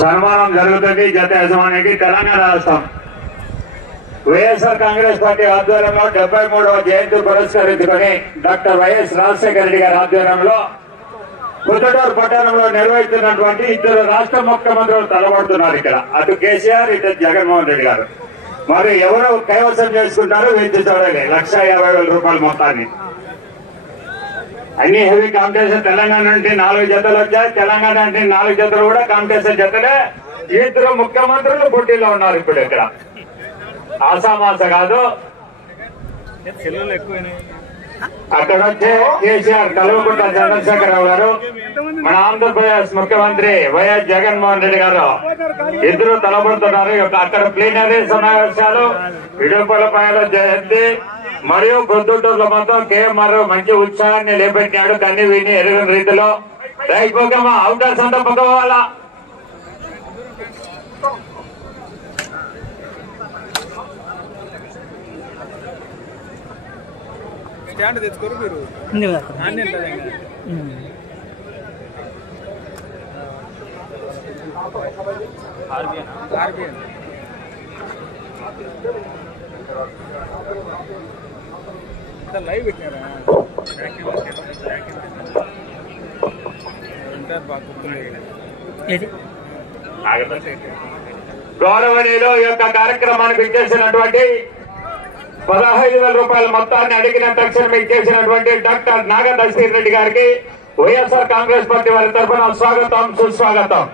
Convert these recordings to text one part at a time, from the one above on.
సన్మానం జరుగుతుంది. జత యజమానికి తెలంగాణ రాష్ట్రం వైఎస్ఆర్ కాంగ్రెస్ పార్టీ ఆధ్వర్యంలో 73వ జయంతి పురస్కరించుకుని డాక్టర్ వైఎస్ రాజశేఖర రెడ్డి గారి ఆధ్వర్యంలో పుత్తటూరు పట్టణంలో నిర్వహిస్తున్నటువంటి ఇద్దరు రాష్ట్ర ముఖ్యమంత్రులు తలబడుతున్నారు. ఇక్కడ అటు కేసీఆర్, ఇటు జగన్మోహన్ రెడ్డి గారు. మరి ఎవరు కైవసం చేసుకుంటారో వేచి చూడాలి. 1,50,000 రూపాయల మొత్తాన్ని. అన్ని హెవీ కాంపిటీషన్. తెలంగాణ నుండి 4 జతలు వచ్చాయి. తెలంగాణ నుండి 4 జతలు కూడా కాంపిటీషన్ జతలే. ఇద్దరు ముఖ్యమంత్రులు పోటీలో ఉన్నారు ఇప్పుడు. ఇక్కడ ఆసామాస కాదు. అక్కడ వచ్చే కేసీఆర్, కల్వకుంట్ల చంద్రశేఖరరావు గారు, మన ఆంధ్రప్రదేశ్ ముఖ్యమంత్రి వైఎస్ జగన్మోహన్ రెడ్డి గారు ఇద్దరు తలబడుతున్నారు. అక్కడ ప్లీనరీ సమావేశాలు, ఇడుపులపాయల జయంతి మరియు ప్రొద్దుటూరులో మొత్తం కేఎంఆర్ మంచి ఉత్సాహాన్ని లేపెట్టినాడు. కన్ని విని ఎరుగని రీతిలో రైపోకమా అవుటర్స్ అంతా పక్కవాలా. స్టాండ్ తెచ్చుకోరు మీరు. లైవ్ పెట్టారా? గౌరవనీయులు ఈ యొక్క కార్యక్రమానికి ఇచ్చేసినటువంటి 15,000 రూపాయల మొత్తాన్ని అడిగిన తక్షణం ఇచ్చేసినటువంటి డాక్టర్ నాగదశరథ రెడ్డి గారికి వైఎస్ఆర్ కాంగ్రెస్ పార్టీ వారి తరఫున స్వాగతం, సుస్వాగతం.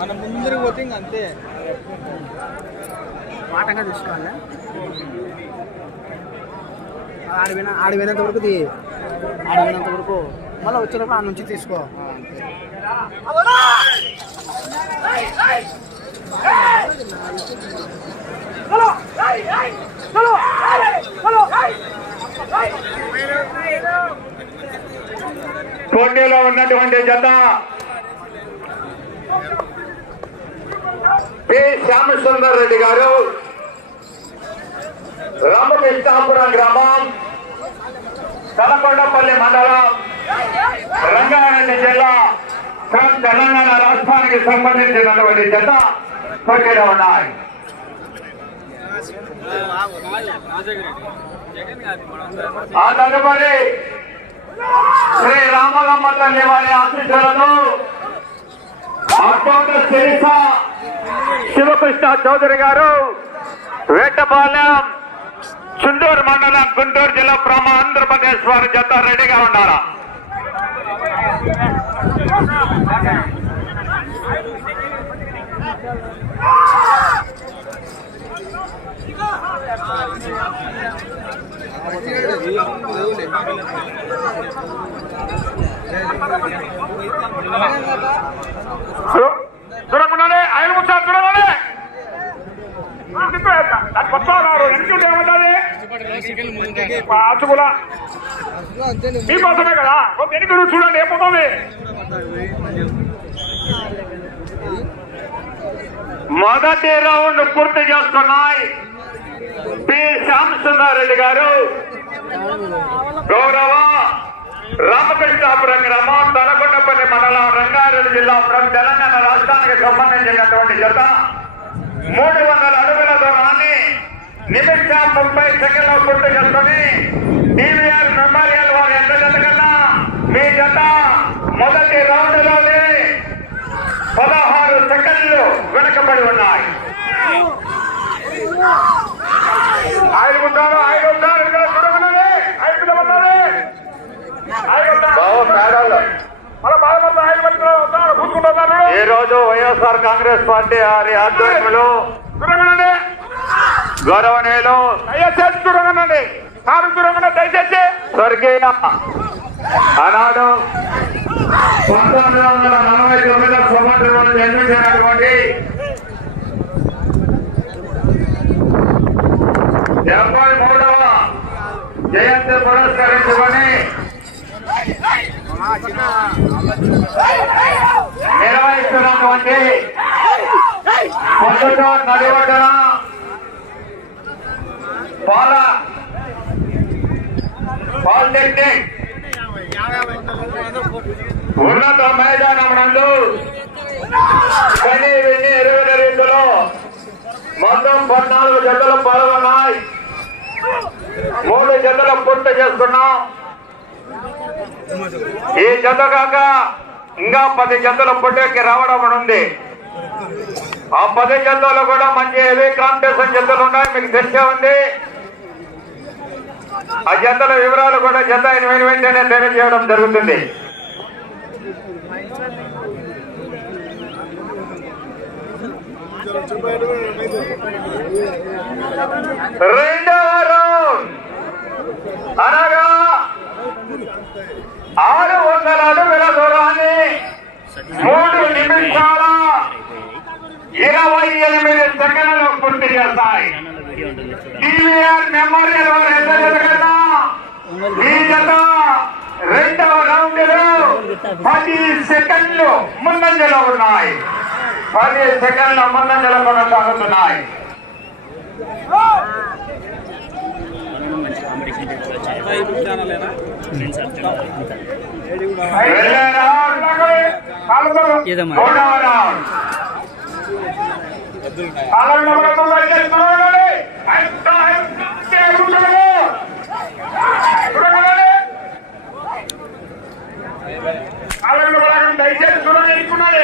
మనం ముందరికి పోతే ఇంక అంతే మాటంగా తీసుకోవాలి. ఆడిపోయినంత వరకు ఆడిపోయినంత వరకు మళ్ళీ వచ్చినప్పుడు ఆ నుంచి తీసుకో. పోటీలో ఉన్నటువంటి జత పి శ్యామసుందర్ రెడ్డి గారు, రామకృష్ణాపురం గ్రామం, తలకొండపల్లి మండలం, రంగారెడ్డి జిల్లా, తెలంగాణ రాష్ట్రానికి సంబంధించినటువంటి జత పోటీలో ఉన్నాయి. ఆ తదుపరి శ్రీ రామలమ్మ తల్లి వారి ఆశీస్సులతో అక్టోబర్ శివకృష్ణ చౌదరి గారు, వేటపాలెం, చుండూరు మండలం, గుంటూరు జిల్లా, ఆంధ్రప్రదేశ్ వారి జత రెడీగా ఉన్నారా? చూడకుండానే ఆయన ముచ్చారు, చూడగానే అచ్చుకులా మీకోసమే కదా. వెనుక చూడండి ఏమవుతుంది. మొదటి రౌండ్ పూర్తి చేసుకున్నాయి. పి శ్యామసుందర్ రెడ్డి గారు, గౌరవ రామకృష్ణాపురం గ్రామం, తలకొండపల్లి మండలం, రంగారెడ్డి జిల్లా, తెలంగాణ రాష్ట్రానికి సంబంధించినటువంటి జత 300 అడుగుల దూరాన్ని నిమిషం 30 సెకండ్లో పూర్తి చేసుకుని టీవీఆర్ మెమోరియల్ వారి ఎంత జత కన్నా మీ జత మొదటి రౌండ్ లోనే 16 సెకండ్లు వెనుకబడి ఉన్నాయి. ఐదు ఉంటారు, చూడకున్నది 5 ఉంటారు. రోజు వైఎస్ఆర్ కాంగ్రెస్ పార్టీ వారి ఆధ్వర్యంలో గౌరవనీయులు స్వర్గీయ ఆనాడు 1949 సంవత్సరంలో జన్మించినటువంటి 73వ జయంతి పురస్కరించుకొని నిర్వహిస్తున్నటువంటి పొద్దుటూరు నది ఒడ్డున పాలిటెక్నిక్ ఉన్నత మైదానం నందు కని విని ఎరువుల రీతిలో మొత్తం 14 జతలు పాల్గొన్నాయి. 3 జతలు పూర్తి చేసుకున్నాం. ఈ జత కాక ఇంకా 10 జతలు పుట్టేకి రావడం ఉంది. ఆ 10 జతలు కూడా మంచి హెవీ కాంపిటీషన్ జతలు ఉన్నాయి, మీకు తెలిసే ఉంది. ఆ జతల వివరాలు కూడా జత వెంటనే తెలియజేయడం జరుగుతుంది. రెండవ రౌండ్ అనగా 600 అడుగుల దూరాన్ని 3 నిమిషాల 28 సెకండ్లు పూర్తి చేస్తాయి. టీవీఆర్ మెమోరియల్ వారి ఎంత జతకన్నా ఈ జత రెండవ రౌండ్ లో 10 సెకండ్లు ముందంజలో ఉన్నాయి. 10 సెకండ్ల ముందంజలో కొనసాగుతున్నాయి. దయచేసి చూడకున్నది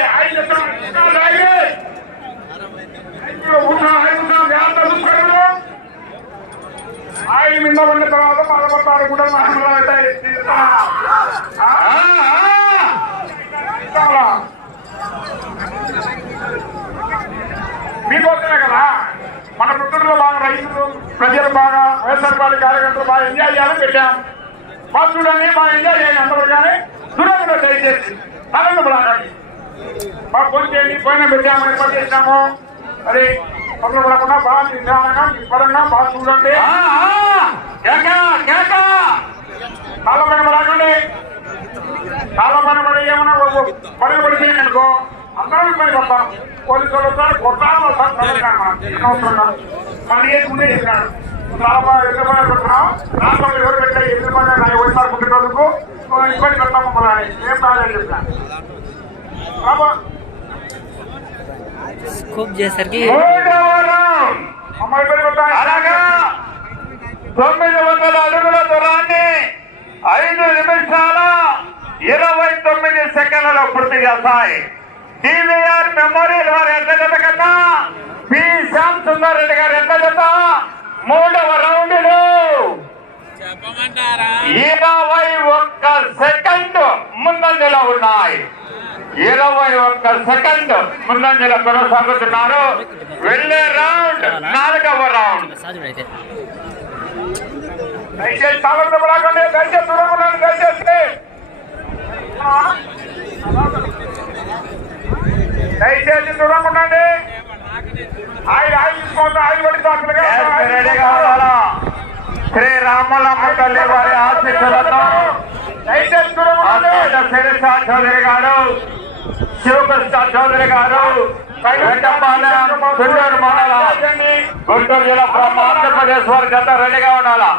5 మింద ఉన్న తర్వాత బాధపడతారు కూడా మీకోసమే కదా మన పుత్తూరులో బాగా రైతులు ప్రజలు బాగా వైఎస్ఆర్ పార్టీ కార్యకర్తలు బాగా ఎంజాయ్ చేయాలని పెట్టాం. బాగా చూడండి, బాగా ఎంజాయ్ చేయండి అందరూ. కానీ చూడకుండా దయచేసి ఆనందపడాలి. బాగా ఫోన్ చేయండి, పోయినా పెట్టాము, ఏర్పాటు చేసినాము. అది పనులు పడకుండా బాగా నిదానంగా నిష్పరంగా బాగా చూడండి. చాలా పైన పడకండి. చాలా పైన పడి ఏమన్నా పడుగు పడిపోయింది అనుకో అందరం ఇబ్బంది పడతాం. పోలీసు వాళ్ళు వస్తారు, కొట్టాలి, అవసరంగా మళ్ళీ చేసుకుంటే చెప్పినాడు. చాలా బాగా ఎదురుపడి పెడుతున్నాం. రాష్ట్రంలో ఎవరు పెట్టారు ఎదురుపడి వైఎస్ఆర్ పుట్టినందుకు ఇబ్బంది పెడతాము మళ్ళీ ఏం కాదని చెప్పినాను. స్కోప్ చేసరికి 900 అడుగుల దూరాన్ని 5 నిమిషాల 29 సెకండ్లలో పూర్తి చేస్తాయి. టీవీఆర్ మెమోరియల్ వారి ఎంత జత కన్నా పి శ్యామ్ సుందర్ రెడ్డి గారు ఎంత జత 3వ రౌండ్ లో 21 సెకండ్ ముందంజలో ఉన్నాయి. 21 సెకండ్ ముందంజలో కొనసాగుతున్నారు. వెళ్లే రౌండ్ 4వ రౌండ్. దయచేసి సాగండి, దయచేసి చూడకుండా దయచేసి చూడకుండండి. ఆయిల్ తీసుకోవద్దు, ఆయిల్ పడితే శ్రీ రామలమ్మ తల్లి వారి ఆశీస్సులతో దయచేసి చూడకుండా శిరీష చౌదరి గారు, శివకృష్ణ చౌదరి గారు, వెంటపాలెం గుంటూరు మండలం గుంటూరు జిల్లా ఫ్రమ్ ఆంధ్రప్రదేశ్ వారి జత రెడీగా ఉండాలా.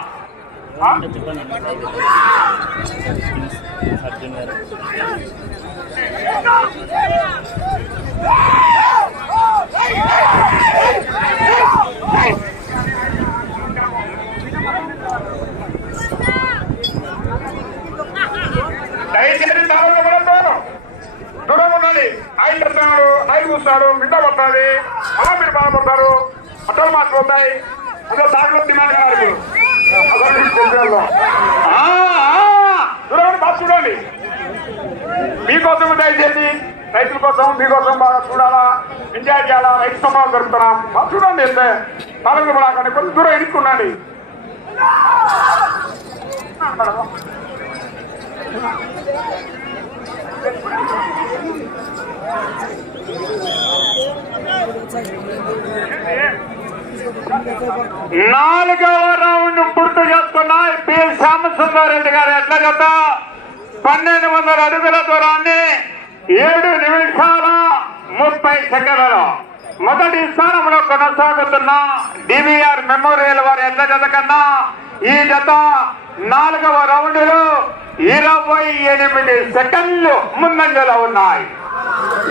దయచేసి దూరం ఉండాలి. ఆయిల్ తెస్తున్నాడు, ఆయిల్ కూస్తాడు, మిండ పడుతుంది, అలా మీరు బాధపడతారు. అట్టలు మాటలు ఉంటాయి. అందులో దాంట్లో డిమాండ్ కాదు. దూరం బాగా చూడండి. మీకోసం దయచేసి రైతుల కోసం మీకోసం బాగా చూడాలా, ఎంజాయ్ చేయాలా, రైతు సమాలు జరుపుతున్నాం. చూడండి అయితే తలలు పడాకండి, కొంచెం దూరం ఎన్నుకున్నాండి. నాలుగవ రౌండ్ పూర్తి చేసుకున్న పి శ్యామసుందరెడ్డి గారు ఎట్ల జత 1200 అడుగుల దూరాన్ని 7 నిమిషాల 30 సెకండ్లలో మొదటి స్థానంలో కొనసాగుతున్న డివిఆర్ మెమోరియల్ వారి ఎట్ల జత కన్నా ఈ జత 4వ రౌండ్ లో 28 సెకండ్లు ముందంజలో ఉన్నాయి.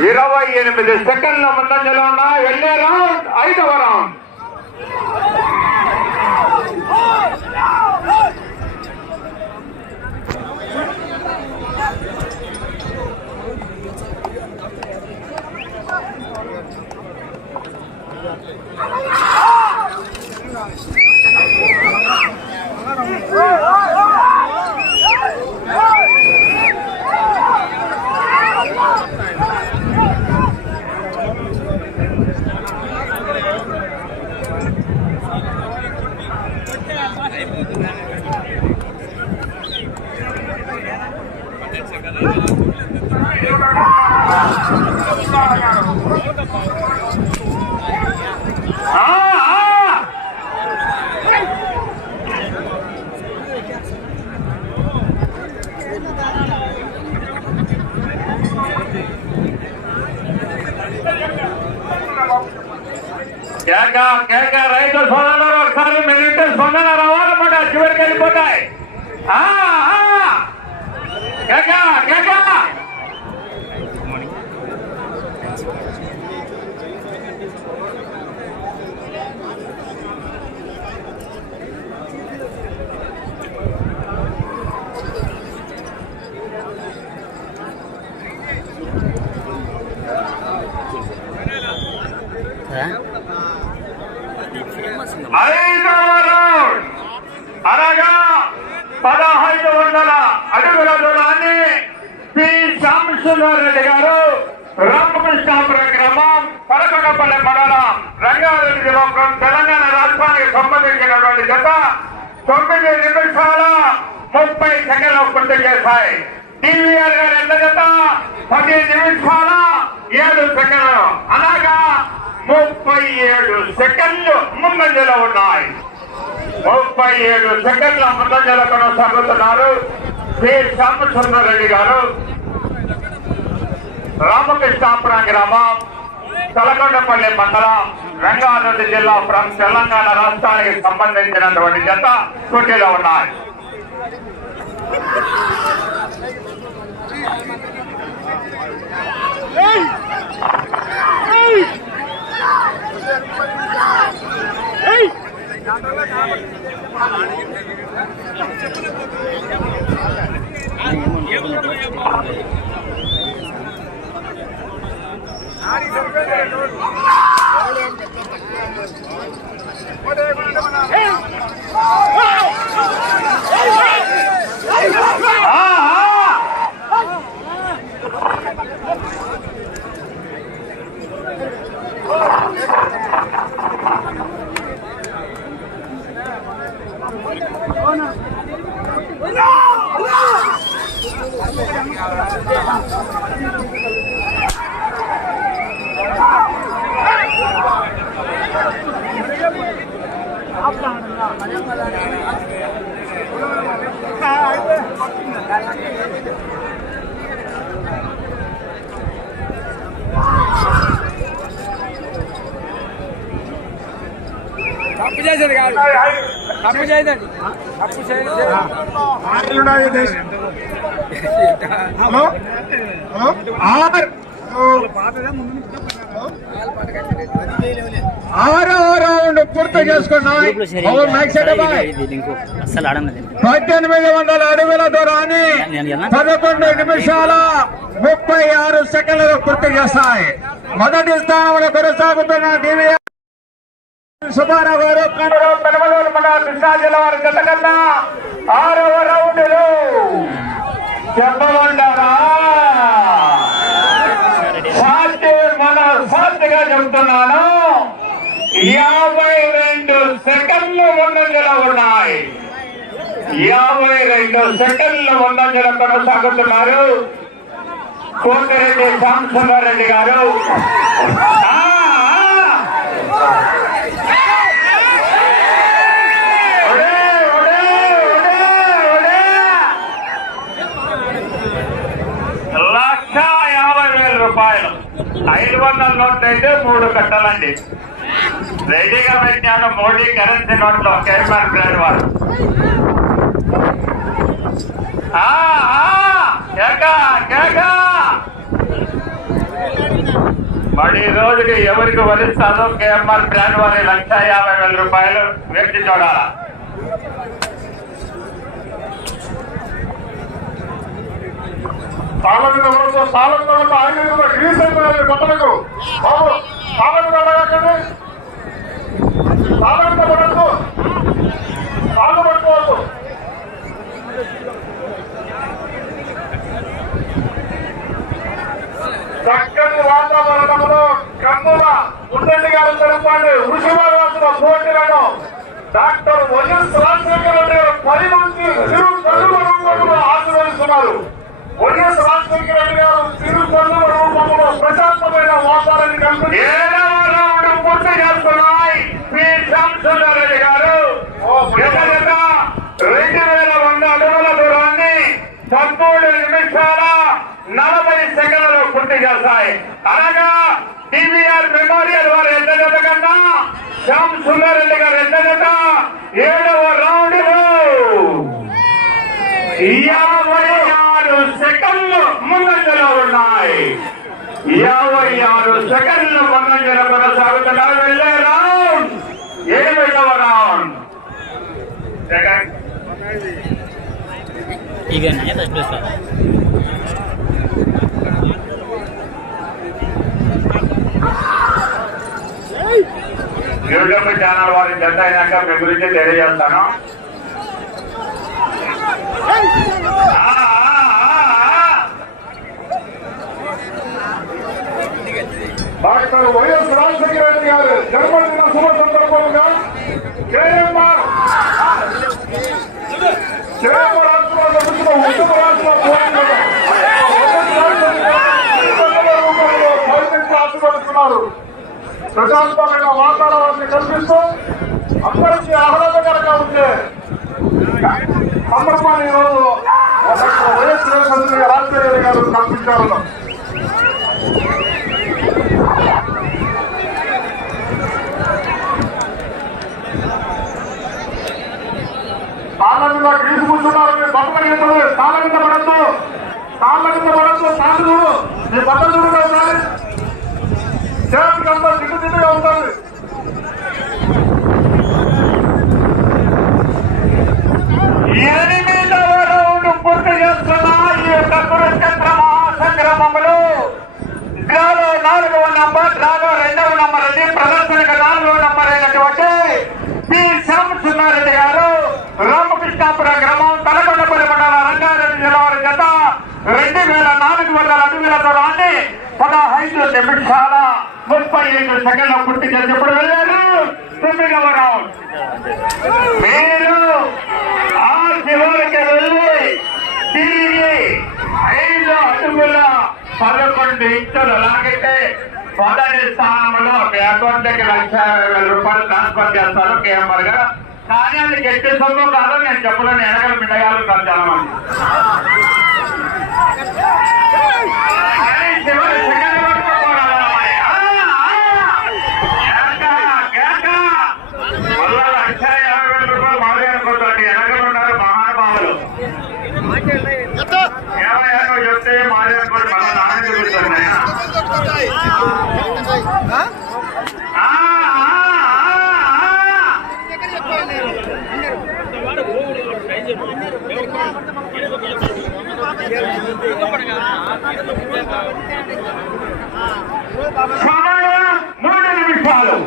28 సెకండ్ల ముందంజలో ఉన్నాయి. వెళ్ళే రౌండ్ 5వ రౌండ్. రైతు సోదరులు ఒకసారి మినిట్ స్పందన రావాలన్నమాట. చివరికి వెళ్ళిపోతాయి. అనగా 1500 అడుగుల దూరాన్ని పి శ్యామసుందరెడ్డి గారు రామకృష్ణాపురం గ్రామం పలకొండపల్లి మండలం రంగారెడ్డి జిల్లా తెలంగాణ రాష్ట్రానికి సంబంధించినటువంటి జత 9 నిమిషాల 30 సెకండ్లు పూర్తి చేశాయి. టీవీఆర్ గారు ఎంత జత 10 నిమిషాల 7 సెకండ్లు అనగా 37 సెకండ్లు ముందంజలో ఉన్నాయి. 37 సెకండ్ల ముందంజలో కొనసాగుతున్నారు పి శ్యామసుందరెడ్డి గారు రామకృష్ణాపురం గ్రామం తలకొండపల్లి మండలం రంగారెడ్డి జిల్లా తెలంగాణ రాష్ట్రానికి సంబంధించినటువంటి జత పోటీలో ఉన్నాయి. తప్పు చేసేది కాదు, తప్పు చేయదండి, తప్పు చేయదు. ఆరో రౌండ్ పూర్తి చేసుకున్నాయి. 1800 అడుగుల దూరాన్ని 11 నిమిషాల 36 సెకండ్లు పూర్తి చేస్తాయి. మొదటి స్థానంలో కొనసాగుతున్న డివిఆర్ సుబ్బారావు గారు పెనమలూరు మండలం కృష్ణా జిల్లా వారి జత కన్నా 6వ రౌండ్ లో చెప్పమంటారా? చెబుతున్నాను 52 సెకండ్లు ముందంజలో ఉన్నాయి. 52 సెకండ్లు ముందంజలో కొనసాగుతున్నారు కోటిరెడ్డి సాంబశివరెడ్డి గారు. రూపాయలు 500 నోట్లు అయితే 3 కట్టాలండి. రెడీగా పెట్టాడు మోడీ కరెన్సీ నోట్లో చైర్మన్ ప్లాన్ వారు. మరి ఈ రోజుకి ఎవరికి వరిస్తాదో కేఎంఆర్ ప్లాన్ వారి 1,50,000 రూపాయలు వ్యక్తి చూడాలా. సాలంతో ఆయన గ్రీస్ అయిపోయారు కొత్తలకు బాబు సాలంతో అడగకండి. సాలంతో పడద్దు, సాగు పట్టుకోవద్దు. చక్కని వాతావరణంలో కన్నుల ఉండండి గారు జరుపుకోండి. వృషభరాజుల పోటీలను డాక్టర్ వైఎస్ రాజశేఖర రెడ్డి గారు 10 నుంచి రూపంలో ఆశీర్వదిస్తున్నారు. వైఎస్ రాజశేఖర రెడ్డి గారు తిరుపతి రూపంలో ప్రశాంతమైన వాతావరణాన్ని కల్పించి 7వ రౌండ్ పూర్తి చేస్తున్నాయి. పి సాంబశివరెడ్డి గారు 2,100 అడుగుల దూరాన్ని 13 నిమిషాల 40 సెకండ్లు పూర్తి చేస్తాయి. అనగా టీవీఆర్ మెమోరియల్ వారు ఎంత జత కన్నా సాంబశివరెడ్డి గారు ఎంత జత 7వ రౌండ్ లో 56 సెకండ్లు ముందంజలో ఉన్నాయి. 56 సెకండ్లు ముందంజలో కొనసాగుతున్నారు. వెళ్ళే రౌండ్ 8వ రౌండ్. ಈಗ ಫಸ್ಟ್ ಪ್ಲೇಸ್ యూట్యూబ్ ఛానల్ వారి జత అయినాక మీ గురించి తెలియజేస్తాను. డాక్టర్ వైఎస్ రాజశేఖర రెడ్డి గారు జన్మదిన శుభ సందర్భంగా కేఎంఆర్ ఆశీర్వదిస్తున్నారు. ప్రశాంతమైన వాతావరణాన్ని కల్పిస్తూ అందరికీ ఆహ్లాదకరంగా ఉండే సందర్భాన్ని ఈరోజు వైఎస్ రాజశేఖర రెడ్డి గారు కల్పించారు. తాళ్ళ గ్రీసు కూర్చున్నారు. మీరు బట్టలు ఎత్తుడు తాళ్ళ కింద పడద్దు, తాళ్ళ కింద పడద్దు. తాళ్ళు చూడు, మీ బట్టలు చూడు ఒకసారి. చేతికి అంతా దిగుదిద్దుగా ఉంటుంది. పూర్తి చేస్తున్న ఈ యొక్క కురుక్షేత్ర మహాసంగ్రామంలో డ్రాలో 4వ నంబర్, డ్రాలో 2వ నంబర్ అది ప్రదర్శనకు 4వ నంబర్ అయినటువంటి పి సాంబశివరెడ్డి గారు రామకృష్ణాపురం గ్రామం తలకొండపల్లి మండల రంగారెడ్డి జిల్లా వారి జత 2,400 అడుగుల దూరాన్ని 15 నిమిషాల 35 సెకండ్ల పూర్తి చేసి ఇప్పుడు వెళ్ళారు 9వ రౌండ్. మీరు ఆ చివరికి వెళ్ళి తిరిగి 5 అడుగుల 11 ఇంచులు లాగితే మొదటి స్థానంలో మీ అకౌంట్కి 1,50,000 రూపాయలు ట్రాన్స్ఫర్ చేస్తారు కేఎంఆర్ గా. కానీ అది గట్టి సొమ్ము కాదు, నేను చెప్పలేను. ఎనగలు మిండగాలు కాదు చాలా మంది. చివరి సెకండ్ మళ్ళా 1,50,000 రూపాయలు మాది అనుకుంటారు. ఎనగలు ఉన్నారు మహానుభావులు. ఏమయ్యానో చెప్తే మాది అనుకోండి, మళ్ళీ నాన్న చూపిస్తాను. సమయం 3 నిమిషాలు.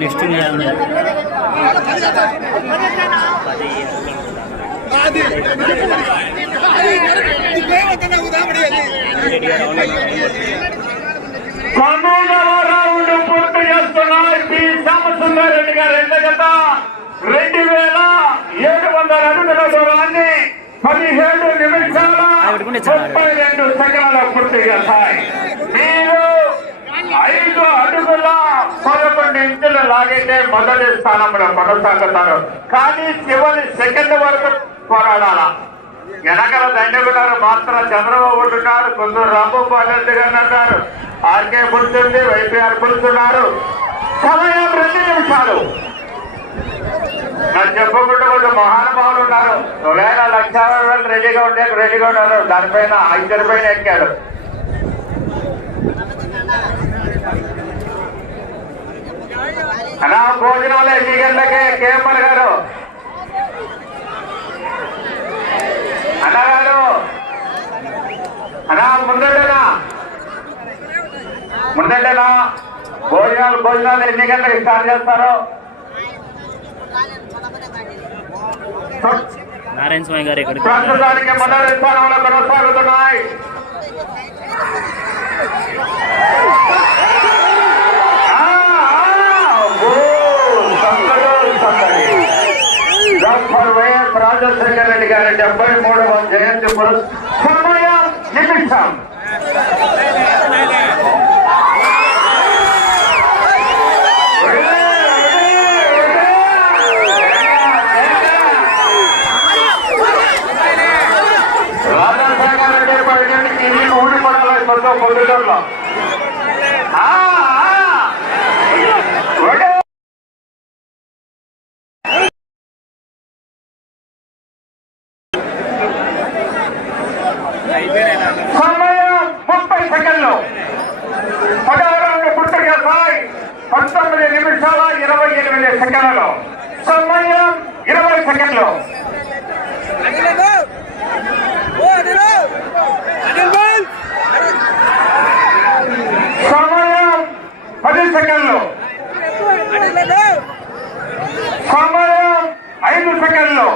నెక్స్ట్ రౌండ్ పూర్తి చేస్తున్నాయి. పి శ్యామసుందర్ రెడ్డి గారు ఎంత జత 2700 అడుగుల దూరాన్ని 17 నిమిషాల 32 సెకండ్ల పూర్తి చేస్తాయి. మీరు 5 అడుగుల 11 ఇంచులు లాగితే మొదటి స్థానంలో కొనసాగుతారు. కానీ చివరి సెకండ్ వరకు పోరాడాల. వెనకల దండగున్నారు మాత్రం చంద్రబాబు ఉన్నారు, కొందరు రాంబాబు రెడ్డి గారు అన్నారు, ఆర్కే పుడుతుంది, వైపీఆర్ పుడుతున్నారు. సమయం 2 నిమిషాలు. నాకు చెప్పకుండా కొంచెం మహానుభావులు ఉన్నారు. ఒకవేళ 1,60,000 రెడీగా ఉన్నారు. దానిపైన 5 పైన ఎక్కాడు. అలా భోజనాలు 8 గంటలకే కేఎంఆర్ గారు అన్నగారు అన్నా ముందండేనా భోజనాలు ఎన్ని గంటలకు స్టార్ట్ చేస్తారు? నారాయణ స్వామి గారు ఇక్కడ ప్రస్తుతానికి మొదటి స్థానంలో కొనసాగుతున్నాయి. డాక్టర్ వైఎస్ రాజశేఖర రెడ్డి గారి 73వ జయంతి సమయం నిమిషం. రాజశేఖర రెడ్డి పడినకి ఊడిపడాలి పొద్దుటూరులో. సమయం 30 సెకండ్లు. 10వ రౌండ్ పూర్తి చేస్తాయి. 19 నిమిషాల 28 సెకండ్లలో. సమయం 20 సెకండ్లు. సమయం 10 సెకండ్లు. సమయం 5 సెకండ్లు.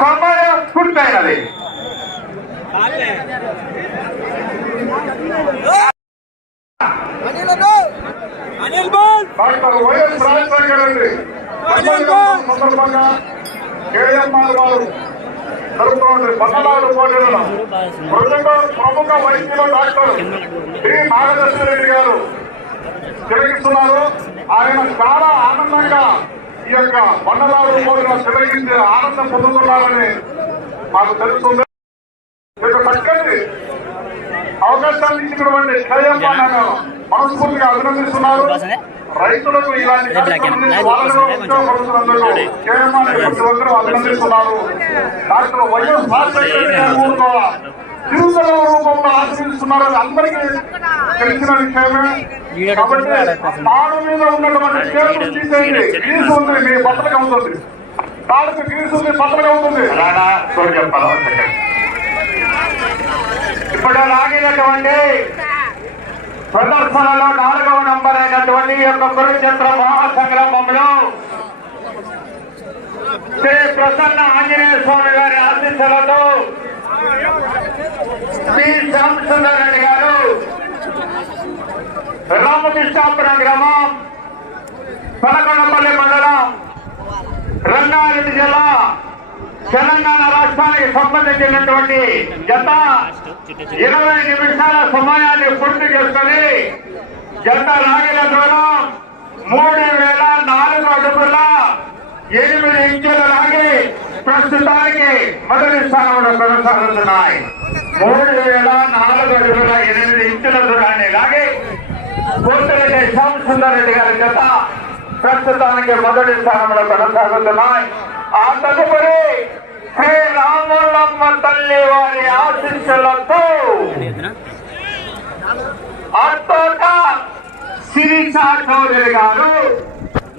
సమయం పూర్తయినది. డాక్టర్ వైఎస్ రాజశేఖర రెడ్డి సందర్భంగా కేఎంఆర్ వారు జరుగుతున్న బంధనాలు పోటీలను ప్రముఖ వైద్యులు డాక్టర్ శ్రీ నాగదర్శి రెడ్డి గారు తిరిగిస్తున్నారు. ఆయన చాలా ఆనందంగా ఈ యొక్క బండలాడు పోటీలను తిరిగించి ఆనందం పొందుతున్నారని మాకు తెలుస్తుంది. చక్కటి అవకాశాన్ని ఇచ్చినటువంటి కేఎంఆర్ మనస్ఫూర్తిగా అభినందిస్తున్నారు. రైతులకు ఇలాంటి అభినందిస్తున్నారు. డాక్టర్ వైఎస్ రాజశేఖర రెడ్డి గారు తిరుగుదల రూపంలో ఆశీర్వదిస్తున్నారని అందరికీ తెలిసిన విషయమే. కాబట్టి తాడు మీద ఉన్నటువంటి చేతులు తీసేయండి. గ్రీసు ఉంది, మీ బట్టలకు అవుతుంది. తాడుకు గ్రీసు ఉంది, బట్టలకు అవుతుంది. ఇప్పుడు లాగినటువంటి ప్రదర్శనలో 4వ నంబర్ అయినటువంటి యొక్క కురుక్షేత్ర మహాసంగ్రామంలో శ్రీ ప్రసన్న ఆంజనేయ స్వామి గారి ఆశీస్సులతో పి శ్యామసుందర్ రెడ్డి గారు రామకృష్ణాపురం గ్రామం పలకొండపల్లి మండలం రంగారెడ్డి జిల్లా తెలంగాణ రాష్ట్రానికి సంబంధించినటువంటి జత 20 నిమిషాల సమయాన్ని పూర్తి చేసుకుని జత లాగిన దూరం 3004 అడుగుల 8 ఇంచులు లాగి ప్రస్తుతానికి మొదటి స్థానంలో కొనసాగుతున్నాయి. 3004 అడుగుల 8 ఇంచుల దూరాన్ని లాగి పూర్తిరెడ్డి శ్యామసుందర్ రెడ్డి గారి జత ప్రస్తుతానికి మొదటి స్థానంలో కొనసాగుతున్నాయి. ఆ తదుపరి శ్రీ రాములమ్మ తల్లి వారి ఆశీస్సులతో అత్తోట శిరీష చౌదరి గారు